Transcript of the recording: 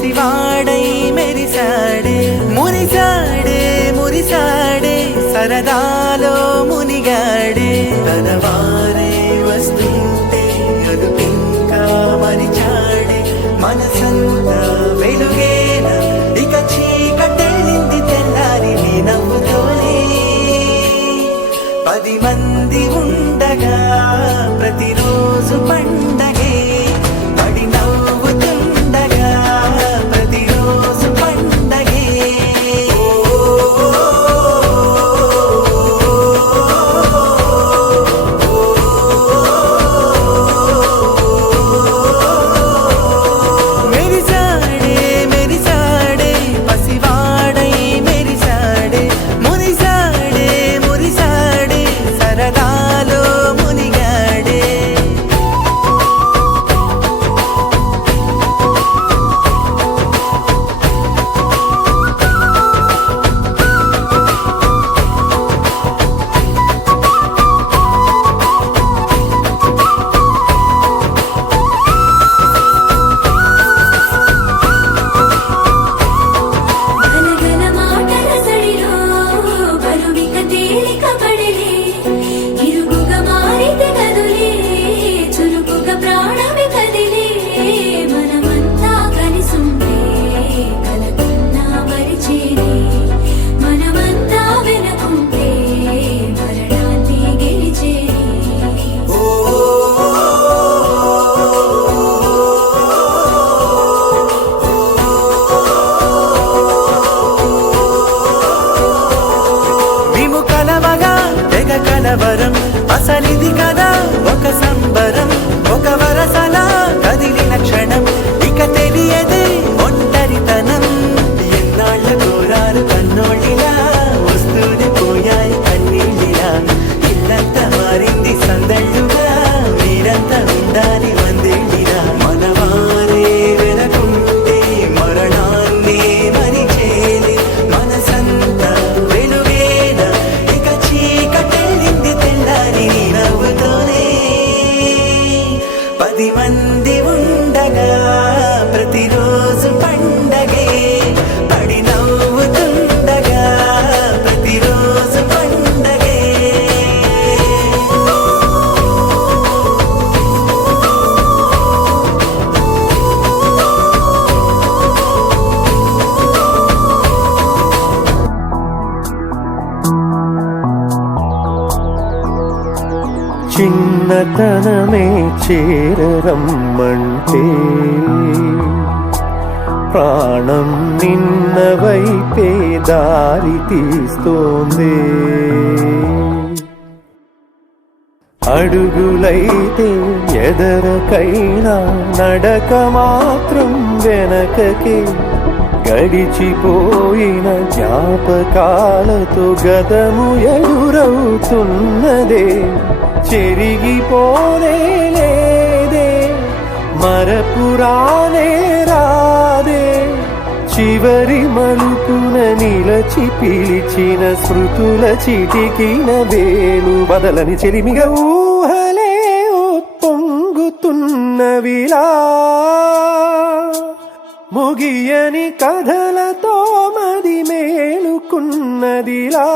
పసివాడై మెరిసాడే మురిసాడే మురిసాడే సరదాలో మునిగాడే తన వారే వస్తుంటే అదుపింకా మరిచాడే మనసంతా వెలుగేన ఇక చీకటెళ్ళింది తెల్లారి నీ నవ్వుతోనే 10 మంది ఉండగా ప్రతిరోజు పండగే పడి నవ్వుతుండగా ప్రతిరోజు పండగే మెరిసాడే మెరిసాడే పసివాడై మెరిసాడే మురిసాడే మురిసాడే సరదాలో మునిగాడే గలగల మాటల సడిలో బరువిక తేలిక పడలే ఇరుగుగా మారితే కదులే చురుకుగా ప్రాణమి కదిలే మనమంతా కలిసుంటే కలకున్నా మరిచేనే మనమంతా వెనకుంటే మరణాన్ని గెలిచేనే మేము కలవగా తెగ కలవరం అసలిది కదా ఒక సంబరం ఒక వరసలా కదిలిన క్షణం ఇక తెలియదే ఒంటరితనం ఎన్నాళ్ళ కోరారు కన్నోళ్ళిలా వస్తూనే పోయాయి కన్నీళ్ళిలా ఇల్లంతా మారింది సందళ్ళుగా మీరంతా ఉండాలి వందేళ్ళిలా మనవారే వెనకుంటే మరణాన్ని మరిచేది మనసంతా వెలుగేన ఇక చీకటెళ్ళింది తెల్లారి నీ నవ్వుతోనే 10 మంది ఉండగా ప్రతిరోజు పండగే పడి నవ్వుతుండగా ప్రతిరోజు పండగే చిన్నతనమే చేరరమ్మంటే ప్రాణం నిన్న వైపే దారి తీస్తోంది అడుగులైతే ఎదరకైనా నడక మాత్రం వెనకకే గడిచిపోయిన జ్ఞాపకాలతో గతము ఎదురవుతున్నదే చెరిగిపోనే లేదే మరపురానే రాదే చివరి మలుపున నిలచి పిలిచిన స్మృతుల చిటికిన వేలు బదలని చెలిమిగా ఊహలే పొంగుతున్నవిలా ముగియని కథలతో మది మేలుకున్నదిలా